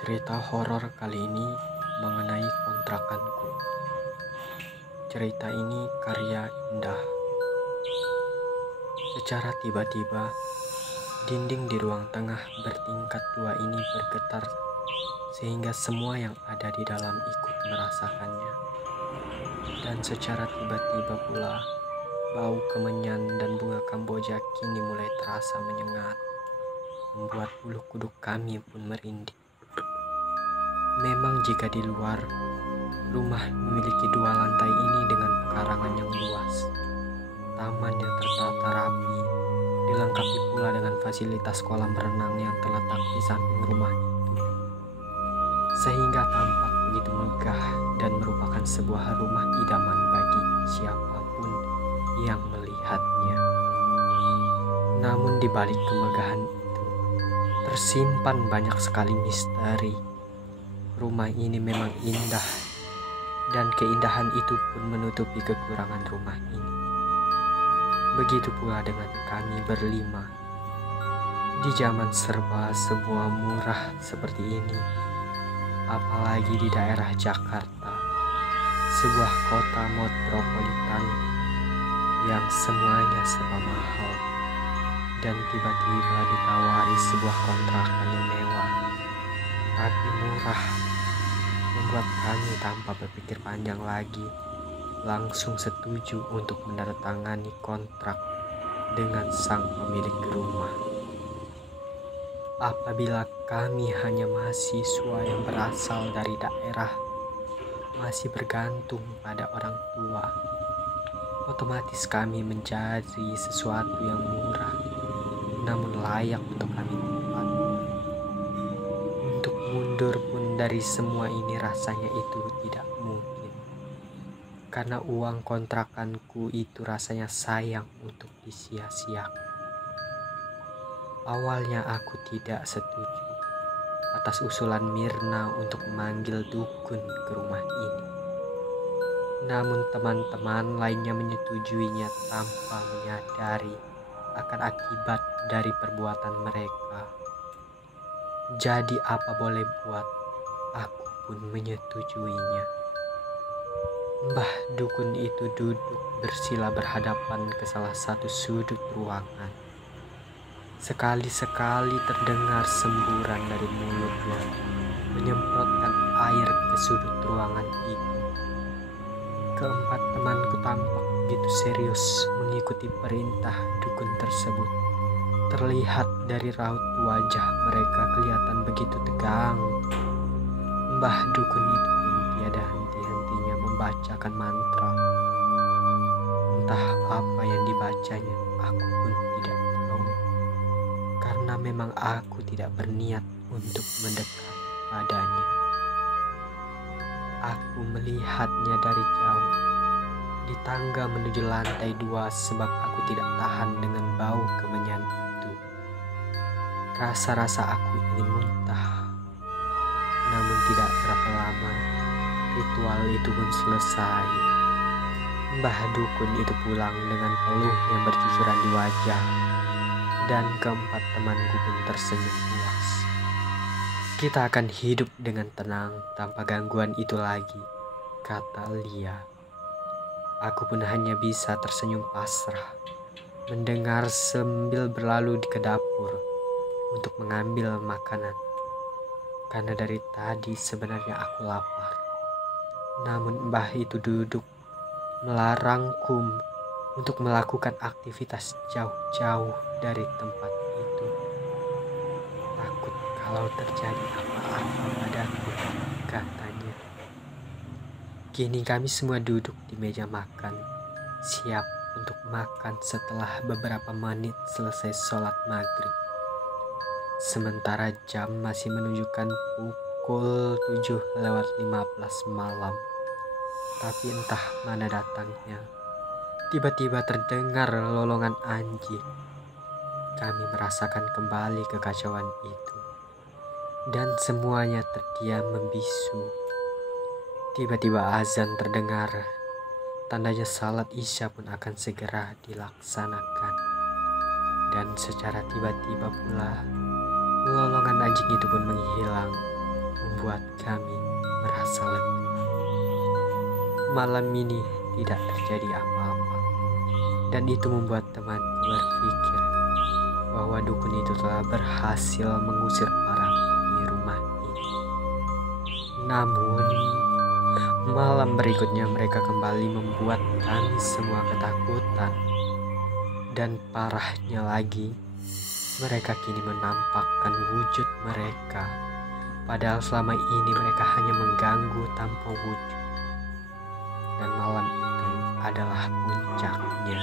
Cerita horor kali ini mengenai kontrakanku. Cerita ini karya Indah. Secara tiba-tiba, dinding di ruang tengah bertingkat 2 ini bergetar sehingga semua yang ada di dalam ikut merasakannya. Dan secara tiba-tiba pula, bau kemenyan dan bunga kamboja kini mulai terasa menyengat, membuat bulu kuduk kami pun merinding. Memang jika di luar, rumah memiliki 2 lantai ini dengan pekarangan yang luas, taman yang tertata rapi, dilengkapi pula dengan fasilitas kolam renang yang terletak di samping rumah itu. Sehingga tampak begitu megah dan merupakan sebuah rumah idaman bagi siapapun yang melihatnya. Namun di balik kemegahan itu, tersimpan banyak sekali misteri. Rumah ini memang indah, dan keindahan itu pun menutupi kekurangan rumah ini. Begitu pula dengan kami berlima. Di zaman serba semua murah seperti ini, apalagi di daerah Jakarta, sebuah kota metropolitan yang semuanya serba mahal, dan tiba-tiba ditawari sebuah kontrakan yang mewah, tapi murah, membuat kami tanpa berpikir panjang lagi langsung setuju untuk menandatangani kontrak dengan sang pemilik rumah. Apabila kami hanya mahasiswa yang berasal dari daerah, masih bergantung pada orang tua, otomatis kami menjadi sesuatu yang murah namun layak untuk kami tempati. Untuk mundur pun dari semua ini rasanya itu tidak mungkin, karena uang kontrakanku itu rasanya sayang untuk disia-siakan. Awalnya aku tidak setuju atas usulan Mirna untuk memanggil dukun ke rumah ini. Namun teman-teman lainnya menyetujuinya tanpa menyadari akan akibat dari perbuatan mereka. Jadi apa boleh buat, aku pun menyetujuinya. Mbah dukun itu duduk bersila berhadapan ke salah satu sudut ruangan. Sekali-sekali terdengar semburan dari mulutnya menyemprotkan air ke sudut ruangan itu. Keempat temanku tampak begitu serius mengikuti perintah dukun tersebut. Terlihat dari raut wajah mereka kelihatan begitu tegang. Mbah dukun itu pun tiada henti-hentinya membacakan mantra. Entah apa yang dibacanya, aku pun tidak tahu. Karena memang aku tidak berniat untuk mendekat padanya. Aku melihatnya dari jauh, di tangga menuju lantai 2 sebab aku tidak tahan dengan bau kemenyan itu. Rasa-rasa aku ingin muntah. Namun tidak berapa lama, ritual itu pun selesai. Mbah dukun itu pulang dengan peluh yang bercucuran di wajah, dan keempat temanku pun tersenyum puas. Kita akan hidup dengan tenang tanpa gangguan itu lagi, kata Lia. Aku pun hanya bisa tersenyum pasrah, mendengar sambil berlalu ke dapur untuk mengambil makanan. Karena dari tadi sebenarnya aku lapar. Namun mbah itu duduk melarangku untuk melakukan aktivitas jauh-jauh dari tempat itu. Takut kalau terjadi apa-apa padaku, katanya. Kini kami semua duduk di meja makan, siap untuk makan setelah beberapa menit selesai sholat maghrib. Sementara jam masih menunjukkan pukul 7:15 malam. Tapi entah mana datangnya, tiba-tiba terdengar lolongan anjing. Kami merasakan kembali kekacauan itu, dan semuanya terdiam membisu. Tiba-tiba azan terdengar, tandanya salat Isya pun akan segera dilaksanakan. Dan secara tiba-tiba pula, lolongan anjing itu pun menghilang, membuat kami merasa lega. Malam ini tidak terjadi apa-apa, dan itu membuat temanku berpikir bahwa dukun itu telah berhasil mengusir para penghuni rumah ini. Namun, malam berikutnya mereka kembali membuat kami semua ketakutan. Dan parahnya lagi, mereka kini menampakkan wujud mereka. Padahal selama ini mereka hanya mengganggu tanpa wujud. Dan malam itu adalah puncaknya.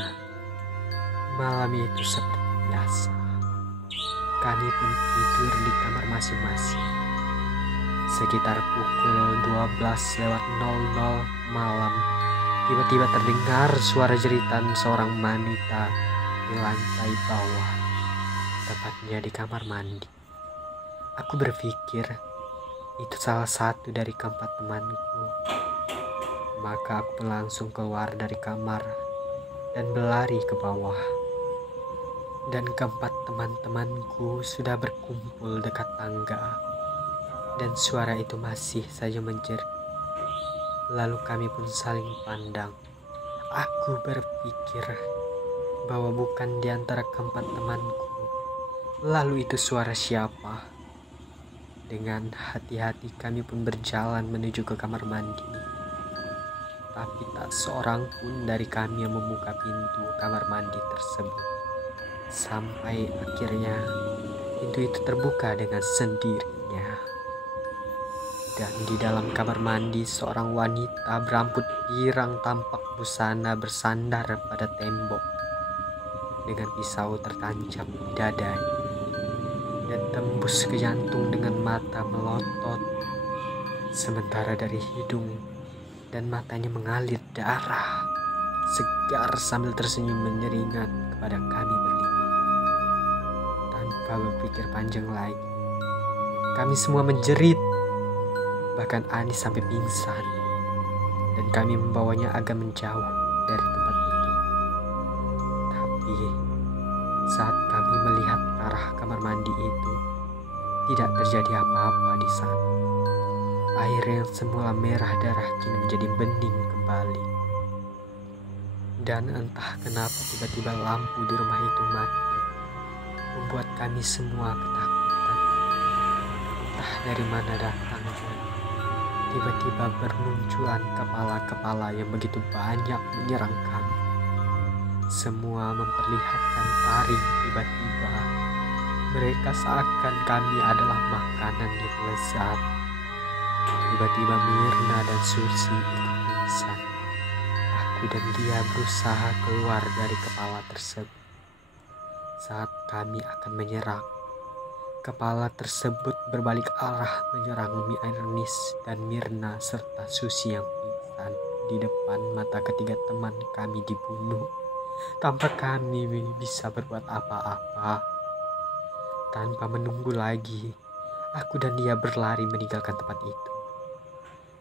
Malam itu seperti biasa. Kami pun tidur di kamar masing-masing. Sekitar pukul 12:00 malam, tiba-tiba terdengar suara jeritan seorang wanita di lantai bawah, tepatnya di kamar mandi. Aku berpikir itu salah satu dari keempat temanku. Maka aku pun langsung keluar dari kamar dan berlari ke bawah. Dan keempat teman-temanku sudah berkumpul dekat tangga. Dan suara itu masih saja menjerit. Lalu kami pun saling pandang. Aku berpikir bahwa bukan di antara keempat temanku. Lalu itu suara siapa? Dengan hati-hati kami pun berjalan menuju ke kamar mandi. Tapi tak seorang pun dari kami yang membuka pintu kamar mandi tersebut. Sampai akhirnya pintu itu terbuka dengan sendirinya. Dan di dalam kamar mandi seorang wanita berambut pirang tampak busana bersandar pada tembok dengan pisau tertancap di dadanya dan tembus ke jantung dengan mata melotot, sementara dari hidung dan matanya mengalir darah segar sambil tersenyum menyeringat kepada kami berlima. Tanpa berpikir panjang lagi, kami semua menjerit, bahkan Anis sampai pingsan, dan kami membawanya agak menjauh dari tempat itu. Tapi saat kami melihat ke arah kamar mandi itu, tidak terjadi apa-apa di sana. Air yang semula merah darah kini menjadi bening kembali. Dan entah kenapa tiba-tiba lampu di rumah itu mati, membuat kami semua ketakutan. Entah dari mana datangnya, tiba-tiba bermunculan kepala-kepala yang begitu banyak menyerang kami. Semua memperlihatkan taring tiba-tiba. Mereka seakan kami adalah makanan yang lezat. Tiba-tiba Mirna dan Susi ikut pingsan. Aku dan dia berusaha keluar dari kepala tersebut. Saat kami akan menyerang, kepala tersebut berbalik arah menyerang Anis dan Mirna serta Susi yang pingsan. Di depan mata ketiga teman kami dibunuh tanpa kami bisa berbuat apa-apa. Tanpa menunggu lagi, aku dan dia berlari meninggalkan tempat itu.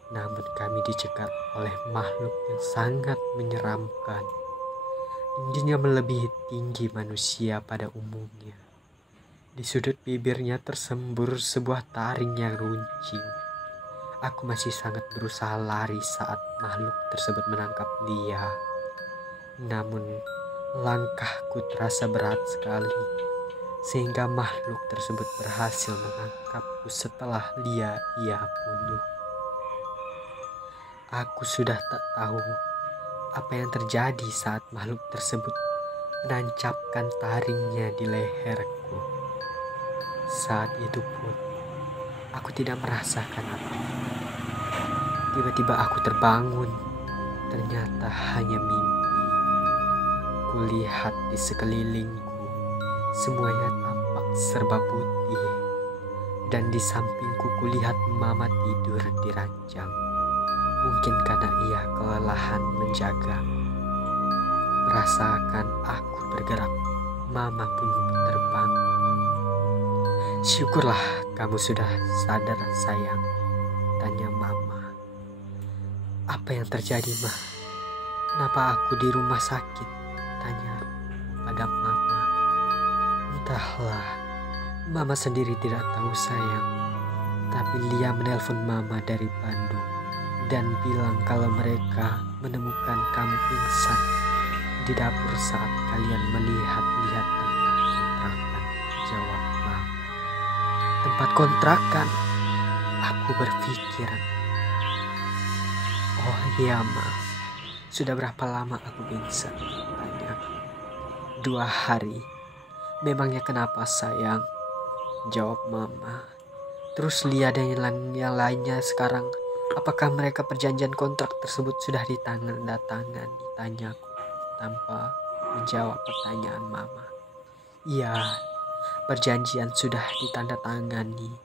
Namun kami dicegat oleh makhluk yang sangat menyeramkan. Tingginya melebihi tinggi manusia pada umumnya. Di sudut bibirnya tersembur sebuah taring yang runcing. Aku masih sangat berusaha lari saat makhluk tersebut menangkap dia. Namun langkahku terasa berat sekali, sehingga makhluk tersebut berhasil menangkapku setelah ia bunuh. Aku sudah tak tahu apa yang terjadi saat makhluk tersebut menancapkan taringnya di leherku. Saat itu pun aku tidak merasakan apa-apa. Tiba-tiba aku terbangun, ternyata hanya mimpi. Kulihat di sekelilingku, semuanya tampak serba putih. Dan di sampingku kulihat Mama tidur di ranjang. Mungkin karena ia kelelahan menjaga. Merasakan aku bergerak, Mama pun terbang. Syukurlah kamu sudah sadar sayang, tanya Mama. Apa yang terjadi, Ma? Kenapa aku di rumah sakit? Tanya pada Mama. Entahlah, Mama sendiri tidak tahu sayang. Tapi Lia menelpon mama dari Bandung dan bilang kalau mereka menemukan kamu pingsan di dapur saat kalian melihat-lihat tempat kontrakan. Jawab mama. Tempat kontrakan? Aku berpikir, oh iya ma, sudah berapa lama aku pingsan? Tanya. 2 hari. Memangnya kenapa sayang? Jawab mama. Terus Lia dan yang lainnya sekarang, apakah mereka perjanjian kontrak tersebut sudah ditandatangani? Tanyaku tanpa menjawab pertanyaan mama. Iya, perjanjian sudah ditandatangani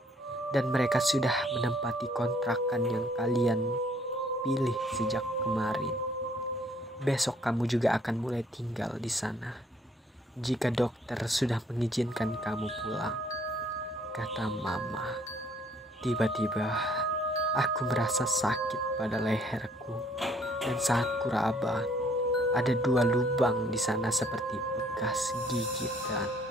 dan mereka sudah menempati kontrakan yang kalian pilih sejak kemarin. Besok kamu juga akan mulai tinggal di sana jika dokter sudah mengizinkan kamu pulang, kata mama. Tiba-tiba aku merasa sakit pada leherku dan saat kuraba ada 2 lubang di sana seperti bekas gigitan.